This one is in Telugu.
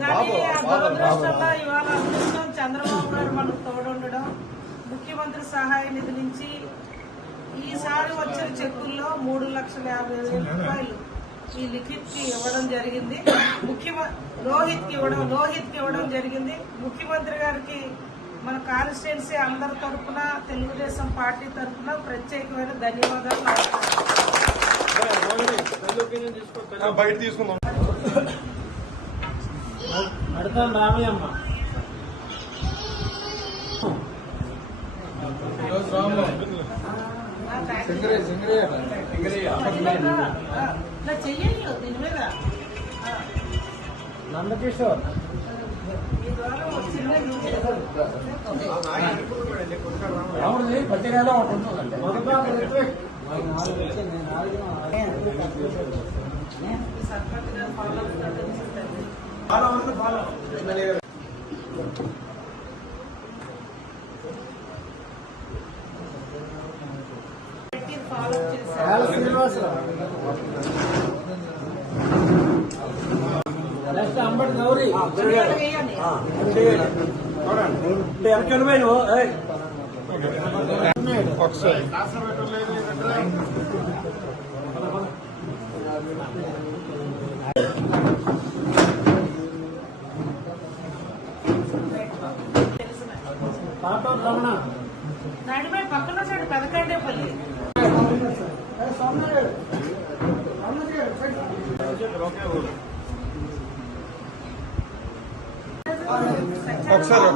కానీ ఆ దురదృష్టంలో ఇవాళ అదృష్టం చంద్రబాబు గారు మనకు తోడుండడం, ముఖ్యమంత్రి సహాయ నిధి నుంచి ఈసారి వచ్చిన చెక్కుల్లో 3,50,000 రూపాయలు ఈ లిఖిత్ కి ఇవ్వడం జరిగింది. రోహిత్ కి ఇవ్వడం జరిగింది. ముఖ్యమంత్రి గారికి మన కాన్స్టిట్యున్సీ అందరి తరఫున, తెలుగుదేశం పార్టీ తరఫున ప్రత్యేకమైన ధన్యవాదాలు. బయట తీసుకుందాం. రామయ్యమ్మ చెయ్యలేదు దీని మీద. నందకిషోర్ ఈ ద్వారా వచ్చింది పత్రికలో ఉంటుందండి. సర్పంచ్ గారు ఫాలో అంబటి గౌరీ రమణ నడిపై పక్కన సైడ్ పెదకండేపల్లి ఒకసారి